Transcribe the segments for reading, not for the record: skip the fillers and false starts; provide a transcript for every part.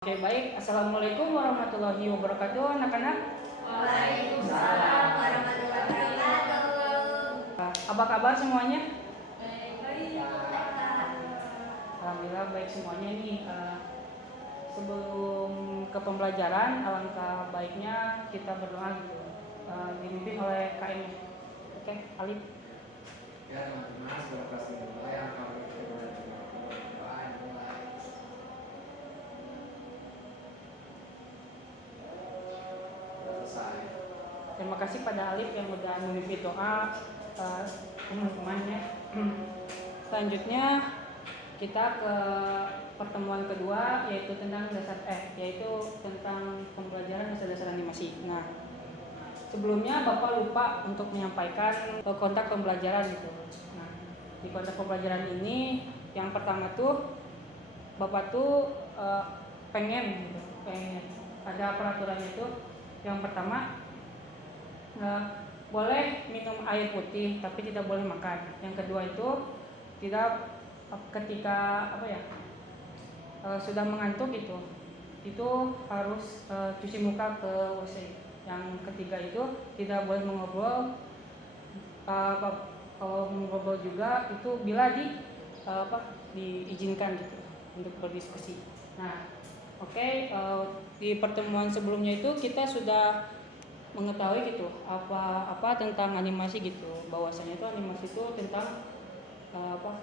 Oke, baik. Assalamualaikum warahmatullahi wabarakatuh, anak-anak. Waalaikumsalam warahmatullahi wabarakatuh. Apa kabar semuanya? Baik. Alhamdulillah baik semuanya nih. Sebelum ke pembelajaran, alangkah baiknya kita berdoa gitu. Dipimpin oleh KM. Oke, Alif. Ya teman-teman, setelah kelas dimulai yang kami berdoa dimulai. Selesai. Terima kasih pada Alif yang udah memimpin doa teman-temannya. Selanjutnya kita ke pertemuan kedua yaitu tentang pembelajaran dasar-dasar animasi. Nah, sebelumnya Bapak lupa untuk menyampaikan kontak pembelajaran gitu. Nah, di kontak pembelajaran ini yang pertama tuh Bapak tuh pengen ada peraturannya itu. Yang pertama boleh minum air putih tapi tidak boleh makan. Yang kedua itu tidak ketika sudah mengantuk itu harus cuci muka ke WC. Yang ketiga itu tidak boleh mengobrol. Kalau mengobrol juga itu bila diizinkan gitu untuk berdiskusi. Nah, oke, di pertemuan sebelumnya itu kita sudah mengetahui gitu apa tentang animasi gitu. Bahwasanya itu animasi itu tentang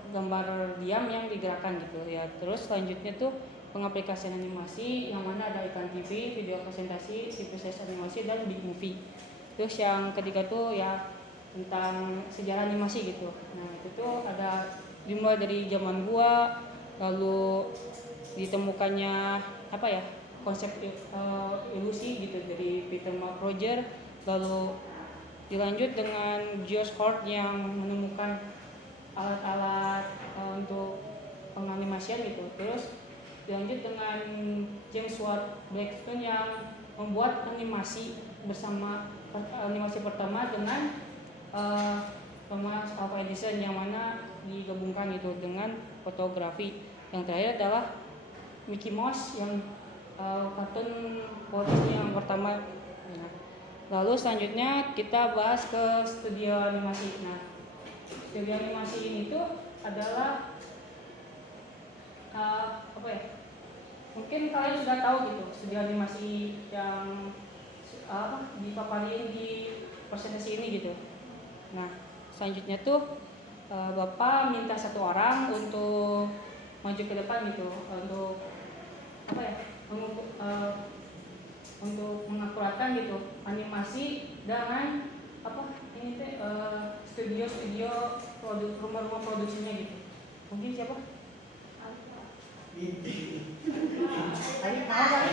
gambar diam yang digerakkan gitu ya. Terus selanjutnya tuh pengaplikasian animasi yang mana ada iklan TV, video presentasi, synthesis animasi dan big movie. Terus yang ketiga tuh ya tentang sejarah animasi gitu. Nah, itu tuh ada dimulai dari zaman gua, lalu ditemukannya konsep ilusi gitu dari Peter Roger, lalu dilanjut dengan George Hort yang menemukan alat-alat untuk penganimasian gitu. Terus dilanjut dengan James Watt Blackstone yang membuat animasi pertama dengan Thomas Alva Edison yang mana digabungkan itu dengan fotografi. Yang terakhir adalah Mickey Mouse yang kartun Walt Disney yang pertama. Nah, lalu selanjutnya kita bahas ke studio animasi. Nah, studio animasi ini tuh adalah mungkin kalian sudah tahu gitu studio animasi yang dipaparin di presentasi ini gitu. Nah, selanjutnya tuh Bapak minta satu orang untuk maju ke depan gitu untuk untuk mengakuratkan gitu animasi dengan studio rumah-rumah produksinya gitu. Mungkin siapa? Alif mau kan?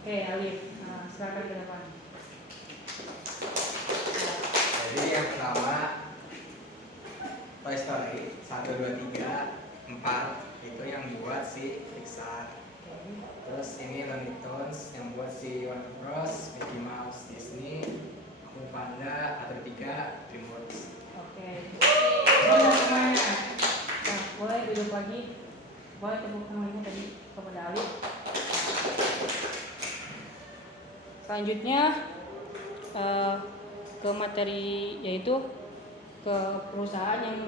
Oke, Alif. Nah, silakan ke depan. Jadi yang pertama Toy Story 1, 2, 3, 4 itu yang buat si Pixar. Terus ini Looney Tunes yang buat si Warner Bros, Mickey Mouse Disney, Kung Panda, atau 3 DreamWorks. Oke. Semuanya. Nah, boleh duduk lagi. Boleh tepuk tangannya tadi kepada Alif. Selanjutnya ke materi yaitu ke perusahaan yang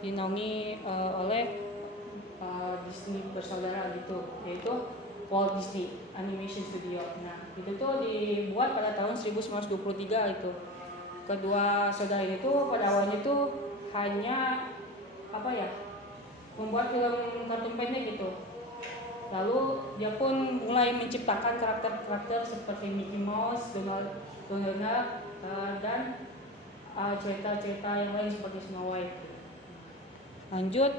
dinaungi oleh Disney bersaudara gitu, yaitu Walt Disney Animation Studio. Nah, itu tuh dibuat pada tahun 1923 itu. Kedua saudara itu pada awalnya tuh hanya membuat film kartun pendek gitu. Lalu dia pun mulai menciptakan karakter-karakter seperti Mickey Mouse, Donald dan cerita-cerita yang lain seperti Snow White. Lanjut,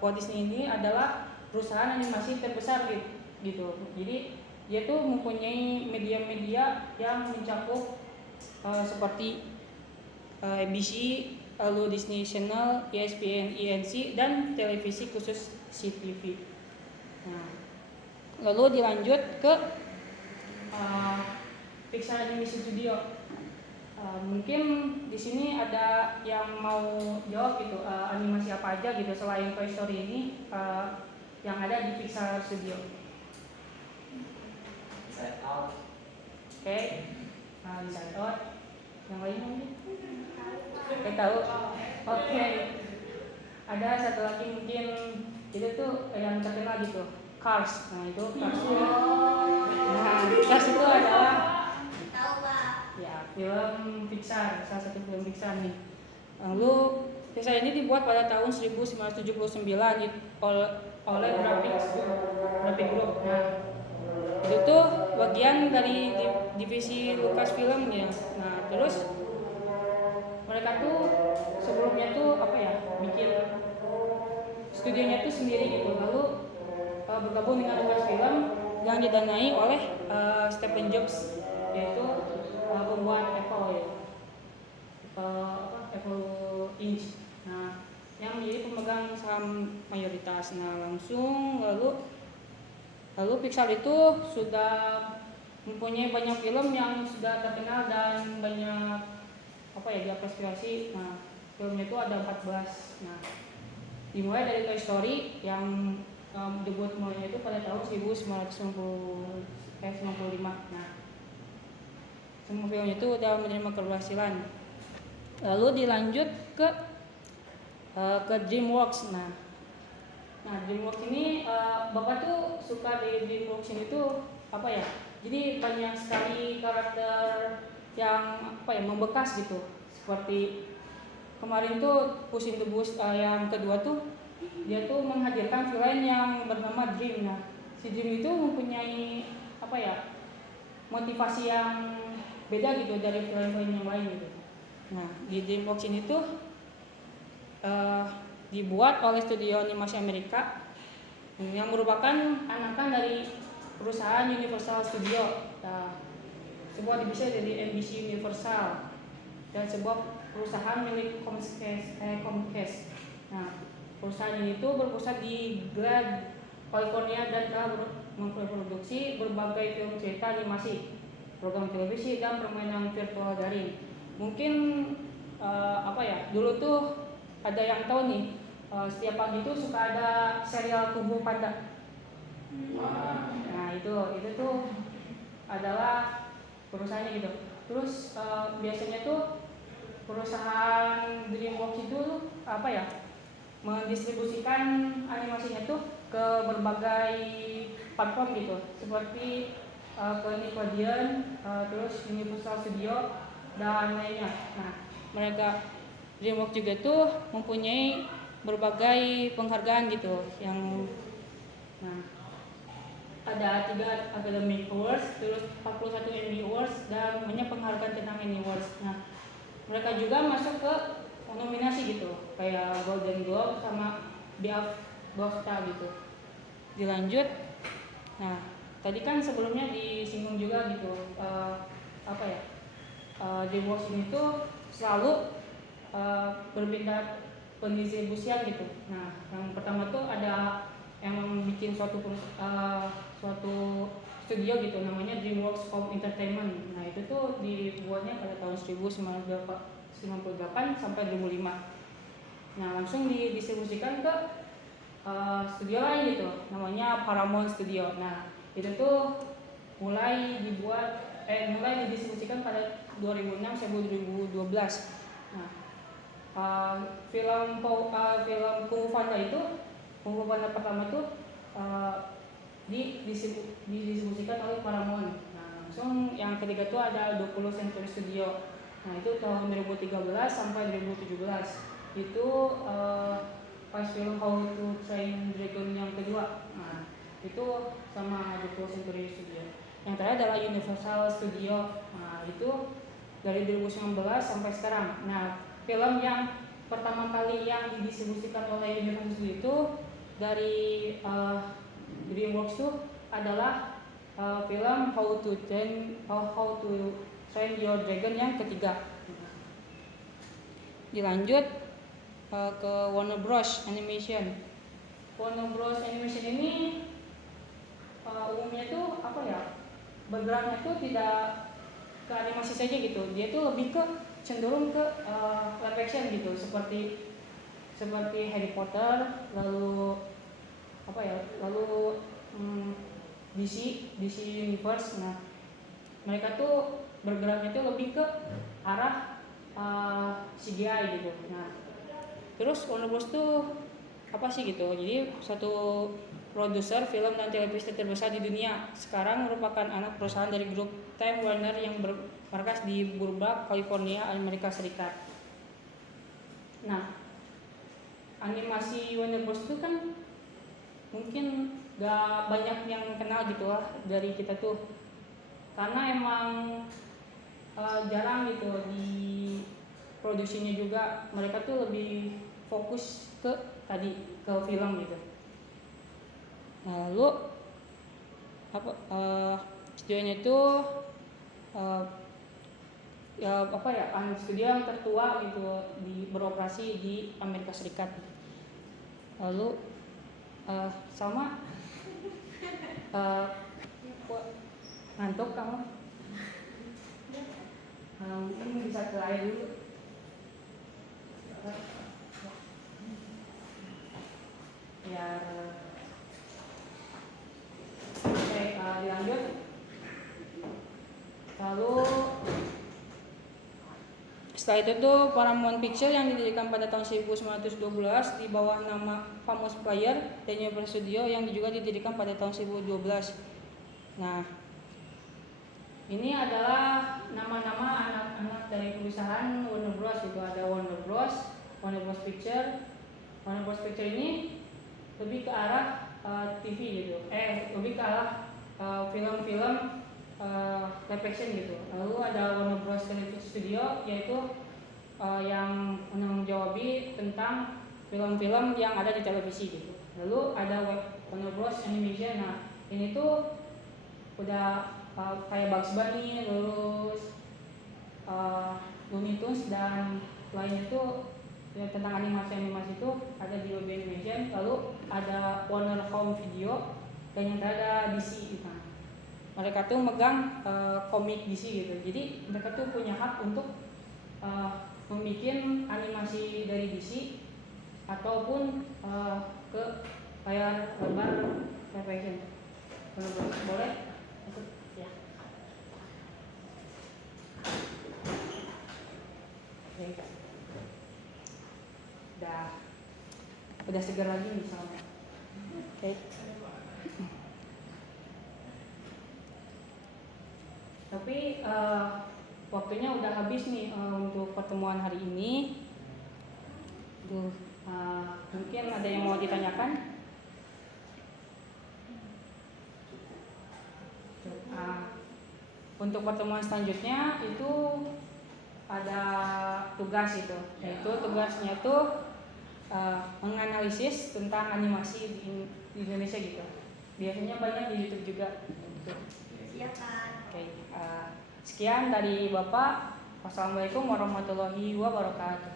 Walt Disney ini adalah perusahaan animasi terbesar gitu. Jadi dia tuh mempunyai media-media yang mencakup seperti ABC, lalu Disney Channel, ESPN, INC, dan televisi khusus CTV. Nah, lalu dilanjut ke Pixar Animation Studio. Mungkin di sini ada yang mau jawab gitu, animasi apa aja gitu selain Toy Story ini yang ada di Pixar Studio. Inside Out. Oke. Nah, Inside Out. Yang lain mungkin? Tahu? Oke. Ada satu lagi mungkin itu tuh yang terkenal gitu. Cars. Nah, itu Cars. Nah, Cars itu adalah Tahu Pak. ya film Pixar, salah satu film Pixar nih. Lalu Pixar ini dibuat pada tahun 1979 oleh Graphic Group. Nah, itu tuh bagian dari divisi Lucasfilm ya. Nah, terus mereka tuh sebelumnya tuh apa ya, bikin studionya tuh sendiri gitu. Lalu bergabung dengan Lucasfilm yang didanai oleh Stephen Jobs, yaitu pembuat Apple ya. Apple Inc. Nah, yang menjadi pemegang saham mayoritas. Nah, lalu Pixar itu sudah mempunyai banyak film yang sudah terkenal dan banyak diapresiasi. Nah, filmnya itu ada 14. Nah, dimulai dari Toy Story yang debut mulainya itu pada tahun 1995. Nah, semua filmnya itu udah menerima keberhasilan. Lalu dilanjut ke DreamWorks. Nah, DreamWorks ini Bapak tuh suka di DreamWorks ini tuh apa ya? Jadi banyak sekali karakter yang membekas gitu. Seperti kemarin tuh Puss in the Boots yang kedua tuh dia tuh menghadirkan villain yang bernama Dream. Nah, si Dream itu mempunyai motivasi yang beda gitu dari villain-villain yang lain gitu. Nah, di DreamWorks ini tuh dibuat oleh studio animasi Amerika yang merupakan anakan dari perusahaan Universal Studio, sebuah divisi dari NBC Universal dan sebuah perusahaan milik Comcast. Nah, perusahaan ini tuh berpusat di Glade, California dan telah memproduksi berbagai film cerita animasi, program televisi dan permainan virtual daring. Mungkin dulu tuh ada yang tahu nih, setiap pagi tuh suka ada serial Kung Fu Panda. Nah, itu tuh adalah perusahaannya gitu. Terus biasanya tuh perusahaan DreamWorks itu mendistribusikan animasinya tuh ke berbagai platform gitu, seperti ke Nickelodeon, terus Universal Studio dan lainnya. Nah, DreamWorks juga tuh mempunyai berbagai penghargaan gitu ada 3 Academy Awards, terus 41 Emmy Awards dan banyak penghargaan tentang Emmy Awards. Nah, mereka juga masuk ke nominasi gitu, kayak Golden Globe sama BAFTA gitu. Dilanjut. Nah, tadi kan sebelumnya disinggung juga gitu, DreamWorks ini tuh selalu berpindah pendistribusian gitu. Nah, yang pertama tuh ada yang bikin suatu studio gitu, namanya DreamWorks Home Entertainment. Nah, itu tuh dibuatnya pada tahun 1998 sampai 2005. Nah, langsung didistribusikan ke studio lain gitu, namanya Paramount Studio. Nah, itu tuh mulai didistribusikan pada 2006 sampai 2012. Nah, film Kung Fu Panda pertama itu didistribusikan oleh Paramount. Nah, langsung yang ketiga itu ada 20 Century Studio. Nah, itu tahun 2013 sampai 2017. Itu pas film How to Train Dragon yang kedua. Nah, itu sama 20 Century Studio. Yang terakhir adalah Universal Studio. Nah, itu dari 2019 sampai sekarang. Nah, film yang pertama kali yang didistribusikan oleh Universal Studio itu dari DreamWorks itu adalah film How to Train Your Dragon yang ketiga. Dilanjut ke Warner Bros Animation. Warner Bros Animation ini umumnya itu bergeraknya itu tidak ke animasi saja gitu. Dia tuh lebih ke cenderung ke live action gitu, seperti Harry Potter, lalu DC Universe. Nah, mereka tuh bergeraknya tuh lebih ke arah CGI gitu. Nah, terus Warner Bros tuh apa sih gitu? Jadi satu produser film dan televisi terbesar di dunia. Sekarang merupakan anak perusahaan dari grup Time Warner yang bermarkas di Burbank, California, Amerika Serikat. Nah, animasi Warner Bros itu kan mungkin gak banyak yang kenal gitu lah dari kita tuh, karena emang jarang gitu di produksinya juga. Mereka tuh lebih fokus ke film gitu. Lalu studionya itu studio yang tertua gitu beroperasi di Amerika Serikat. Lalu sama ngantuk kamu? Mungkin bisa ke air dulu. Biar dilanjut. Lalu setelah itu tuh Paramount Pictures yang didirikan pada tahun 1912 di bawah nama Famous Players dan Universal Studios yang juga didirikan pada tahun 2012. Nah, ini adalah nama-nama anak-anak dari perusahaan Warner Bros. Itu ada Warner Bros Pictures. Warner Bros Pictures ini lebih ke arah TV gitu. Lebih ke arah film-film live action gitu. Lalu ada Warner Bros Television Studio, yaitu yang menanggung jawabi tentang film-film yang ada di televisi gitu. Lalu ada Warner Bros Animation. Nah, ini tuh udah kayak Bugs Bunny, terus Looney Tunes dan lainnya tuh ya, tentang animasi itu ada di WB Animation. Lalu ada Warner Home Video dan yang ada DC gitu. Mereka tuh megang komik DC gitu. Jadi mereka tuh punya hak untuk membuat animasi dari DC ataupun ke layar lebar television. Boleh? Ya. Oke. Udah segar lagi nih soalnya. Oke. Tapi waktunya udah habis nih untuk pertemuan hari ini. Mungkin ada yang mau ditanyakan? Untuk pertemuan selanjutnya itu ada tugas itu, yaitu tugasnya itu menganalisis tentang animasi di Indonesia gitu. Biasanya banyak di YouTube juga. Silakan. Oke, sekian dari Bapak. Wassalamualaikum warahmatullahi wabarakatuh.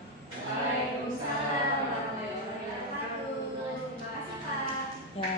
Waalaikumsalam warahmatullahi wabarakatuh. Terima kasih, Pak. Ya.